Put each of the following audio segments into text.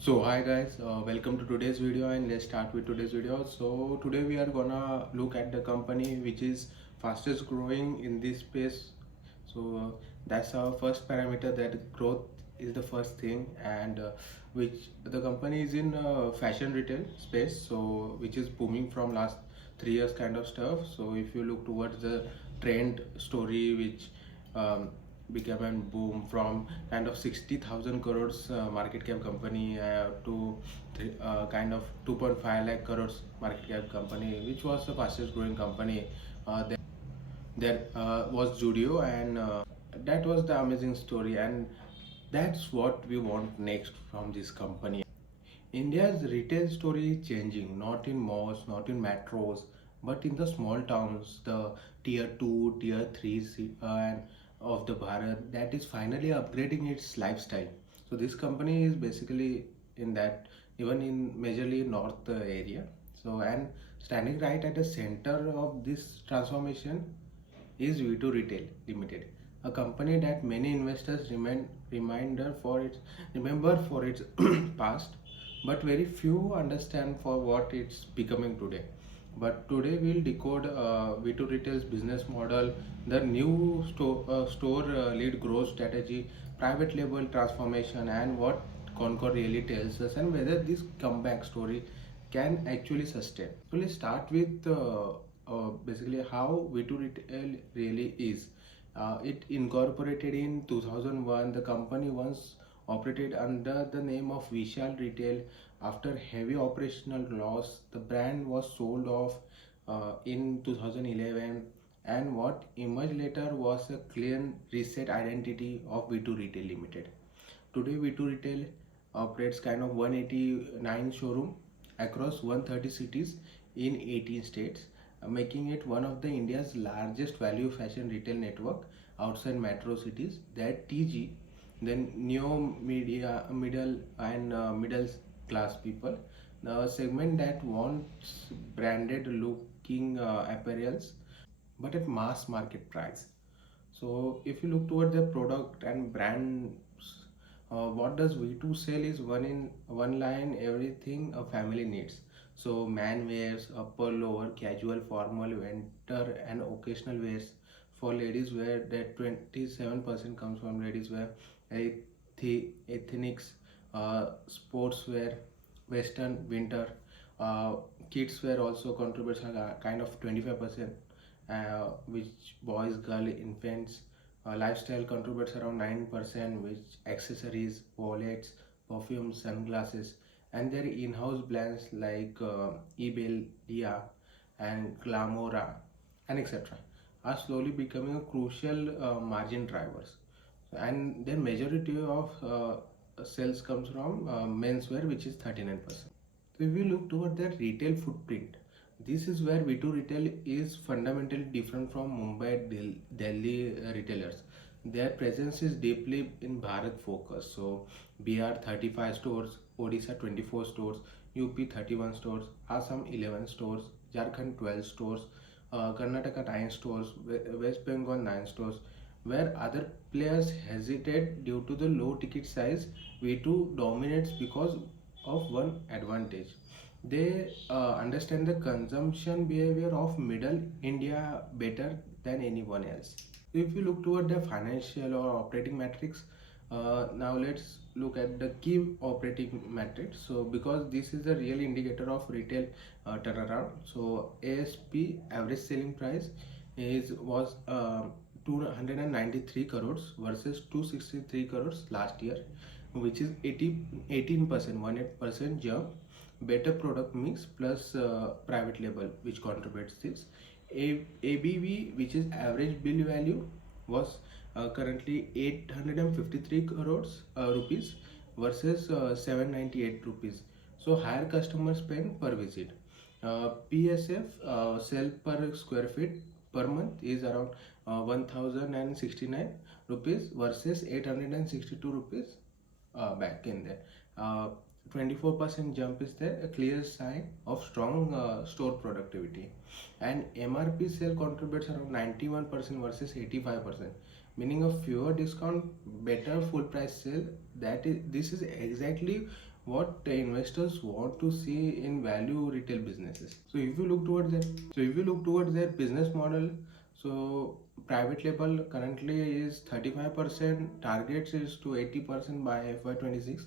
So hi guys, welcome to today's video and let's start with today's video. So today we are gonna look at the company which is fastest growing in this space. So that's our first parameter, that growth is the first thing, and which the company is in fashion retail space, so which is booming from last 3 years kind of stuff. So if you look towards the trend story, which became a boom from kind of 60,000 crores market cap company to kind of 2.5 lakh crores market cap company, which was the fastest growing company. There was Judio, and that was the amazing story, and that's what we want next from this company. India's retail story is changing, not in malls, not in metros, but in the small towns, the tier 2, tier 3 and of the Bharat, that is finally upgrading its lifestyle. So this company is basically in that, even in majorly north area. So, and standing right at the center of this transformation is V2 Retail Limited, a company that many investors remember for its past, but very few understand for what it's becoming today. But today we'll decode V2 Retail's business model, the new store lead growth strategy, private label transformation, and what Concall really tells us, and whether this comeback story can actually sustain. So let's start with basically how V2 Retail really is. It incorporated in 2001. The company once operated under the name of Vishal Retail. After heavy operational loss, the brand was sold off in 2011, and what emerged later was a clean reset identity of V2 Retail Limited. Today, V2 Retail operates kind of 189 showroom across 130 cities in 18 states, making it one of the India's largest value fashion retail network outside metro cities. That TG, then neo media, middle and middle class people, the segment that wants branded looking apparels, but at mass market price. So if you look toward the product and brands, what does V2 sell is one line everything a family needs. So man wears, upper, lower, casual, formal, winter and occasional wears. For ladies wear, that 27% comes from ladies wear, ethnics, sportswear, western, winter. Uh, Kids wear also contributes a kind of 25%, which boys, girl, infants. Lifestyle contributes around 9%, which accessories, wallets, perfumes, sunglasses, and their in-house brands like Ebel, Dia, and Glamora, and etc. are slowly becoming a crucial margin drivers. And their majority of sales comes from menswear, which is 39%. So if we look toward their retail footprint, this is where V2 retail is fundamentally different from Mumbai and Delhi retailers. Their presence is deeply in Bharat focus. So BR 35 stores, Odisha 24 stores, UP 31 stores, Assam 11 stores, Jharkhand 12 stores, Karnataka 9 stores, West Bengal 9 stores. Where other players hesitate due to the low ticket size, V2 dominates because of one advantage. They understand the consumption behavior of middle India better than anyone else. If you look toward the financial or operating metrics, now let's look at the key operating metrics. So because this is a real indicator of retail turnaround. So ASP, average selling price, is was 293 crores versus 263 crores last year, which is 18%, 18% jump. Better product mix plus private label, which contributes this. ABV, which is average bill value, was currently 853 crores rupees versus 798 rupees. So higher customer spend per visit. PSF, sell per square feet per month, is around 1069 rupees versus 862 rupees back in there. 24% jump is there, a clear sign of strong store productivity. And MRP sale contributes around 91% versus 85%, meaning a fewer discount, better full price sale. This is exactly what the investors want to see in value retail businesses. So if you look towards that, so if you look towards their business model, so private label currently is 35%, targets is to 80% by FY26.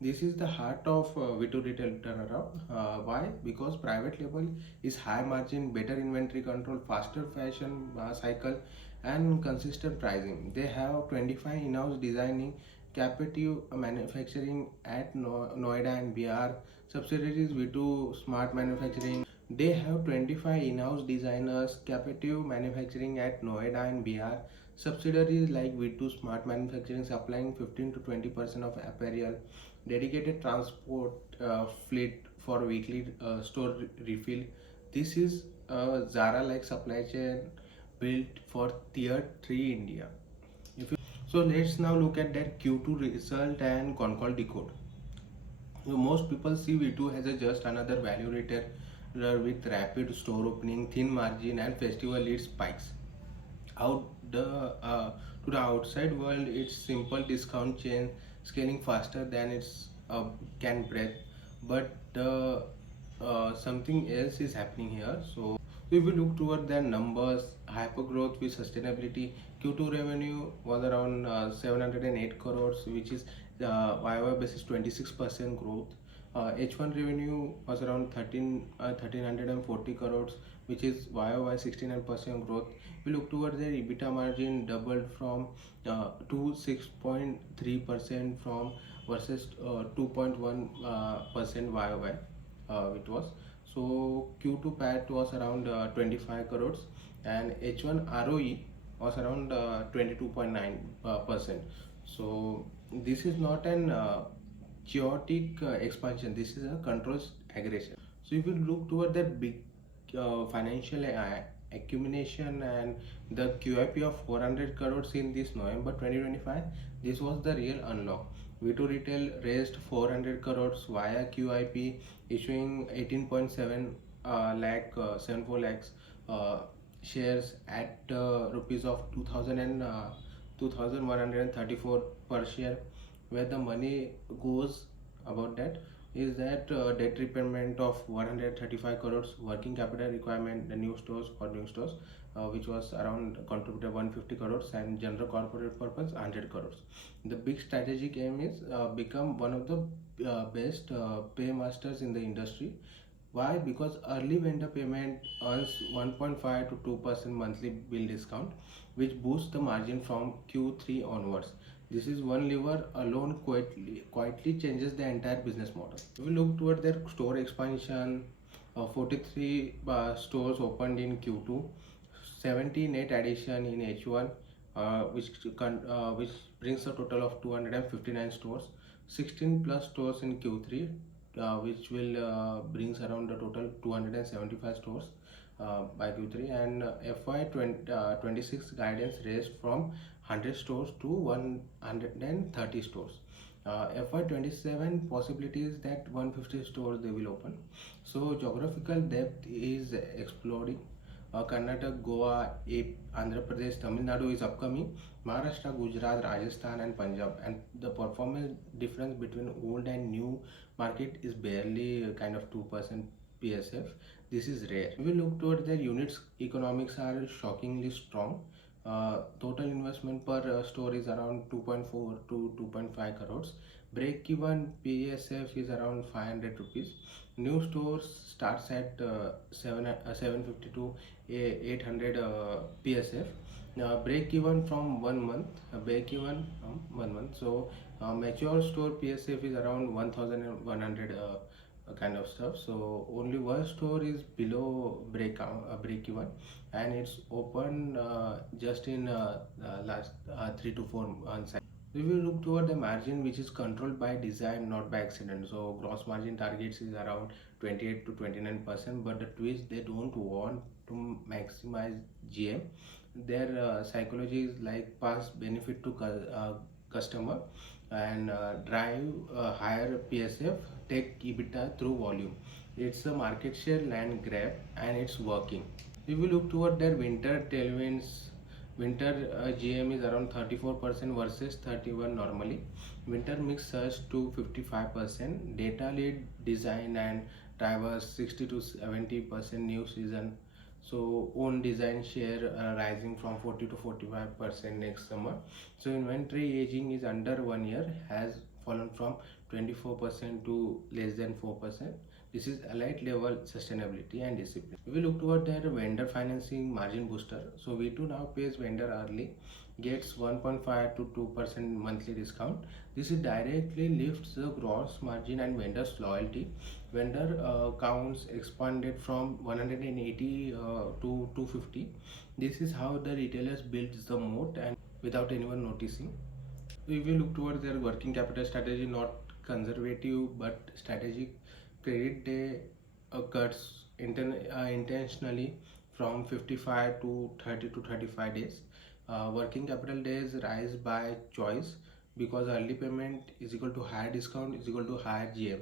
This is the heart of V2 retail turnaround. Why? Because private label is high margin, better inventory control, faster fashion cycle, and consistent pricing. They have 25 in-house designing captive manufacturing at Noida and BR, subsidiaries V2 Smart Manufacturing. They have 25 in-house designers, captive manufacturing at Noida and BR, subsidiaries like V2 Smart Manufacturing supplying 15 to 20% of apparel, dedicated transport fleet for weekly store refill. This is a Zara like supply chain built for tier 3 India. So let's now look at that Q2 result and Concall decode. So most people see V2 as a just another value retailer with rapid store opening, thin margin, and festival lead spikes. Out the To the outside world, it's simple discount chain scaling faster than its can breath. But something else is happening here. So if we look toward their numbers, hyper growth with sustainability, Q2 revenue was around 708 crores, which is YoY basis 26% growth. H1 revenue was around 1340 crores, which is YoY 69% growth. We look towards their EBITDA margin doubled from to 6.3% from versus 2.1% YoY. It was so Q2 PAT was around 25 crores and H1 ROE was around 22.9%. So this is not an chaotic expansion. This is a controlled aggression. So if you look toward that big financial accumulation and the QIP of 400 crores in this November 2025, this was the real unlock. V2 Retail raised 400 crores via QIP, issuing 18.7 74 lakhs shares at rupees of 2000 and 2134 per share. Where the money goes about that is that debt repayment of 135 crores, working capital requirement, the new stores for new stores, which was around contributed 150 crores, and general corporate purpose 100 crores. The big strategic aim is become one of the best paymasters in the industry. Why? Because early vendor payment earns 1.5 to 2% monthly bill discount, which boosts the margin from Q3 onwards. This is one lever alone quietly changes the entire business model. If we look toward their store expansion, 43 stores opened in Q2, 70 net addition in H1, which brings a total of 259 stores, 16 plus stores in Q3, which will brings around a total 275 stores by Q3, and FY26 guidance raised from 100 stores to 130 stores. FY27 possibilities that 150 stores they will open. So geographical depth is exploding. Karnataka, Goa, Andhra Pradesh, Tamil Nadu is upcoming. Maharashtra, Gujarat, Rajasthan, and Punjab. And the performance difference between old and new market is barely kind of 2% PSF. This is rare. If we look toward their units, economics are shockingly strong. Total investment per store is around 2.4 to 2.5 crores. Break even PSF is around 500 rupees. New stores starts at 750 to 800 PSF. Break even from 1 month. Break even from 1 month. So mature store PSF is around 1100 kind of stuff. So only one store is below break even, and it's open just in last 3 to 4 months. If you look toward the margin, which is controlled by design, not by accident. So gross margin targets is around 28 to 29%, but the twist, they don't want to maximize GM. Their psychology is like pass benefit to customer and drive higher PSF, take EBITDA through volume. It's a market share land grab and it's working. If we look toward their winter tailwinds, Winter GM is around 34% versus 31 normally. Winter mix surged to 55%. Data lead design and drivers 60 to 70% new season. So own design share rising from 40 to 45% next summer. So inventory aging is under 1 year, has fallen from 24% to less than 4%. This is allied level sustainability and discipline. If we look toward that vendor financing margin booster, so V2 now pays vendor early, gets 1.5 to 2% monthly discount. This is directly lifts the gross margin and vendors loyalty. Vendor counts expanded from 180 to 250. This is how the retailers builds the moat and without anyone noticing. If you look towards their working capital strategy, not conservative but strategic, credit day cuts intentionally from 55 to 30 to 35 days. Working capital days rise by choice because early payment is equal to higher discount is equal to higher GM.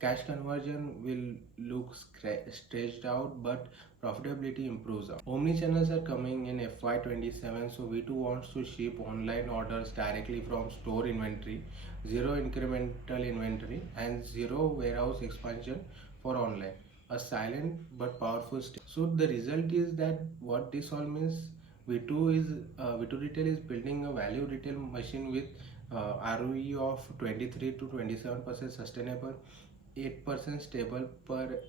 Cash conversion will look stretched out, but profitability improves. Omni channels are coming in FY27, so V2 wants to ship online orders directly from store inventory, zero incremental inventory, and zero warehouse expansion for online. A silent but powerful step. So the result is that what this all means, V2 Retail is building a value retail machine with ROE of 23 to 27% sustainable, 8% stable per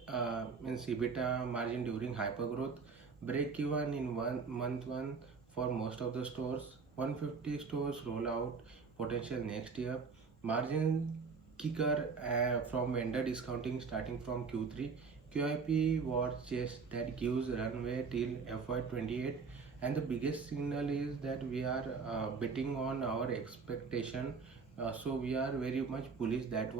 means EBITDA margin during hypergrowth, break even in month one for most of the stores, 150 stores rollout potential next year, margin kicker from vendor discounting starting from Q3, QIP war chest that gives runway till FY28, and the biggest signal is that we are betting on our expectation. So we are very much bullish. That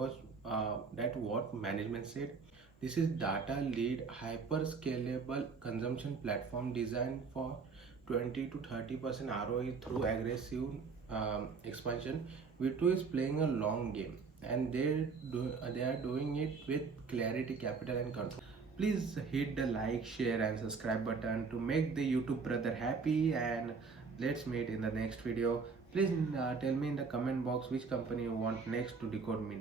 what management said. This is data lead hyper scalable consumption platform designed for 20 to 30% ROE through aggressive expansion. V2 is playing a long game, and they are doing it with clarity, capital, and control. Please hit the like, share, and subscribe button to make the YouTube brother happy. And let's meet in the next video. Please tell me in the comment box which company you want next to decode me.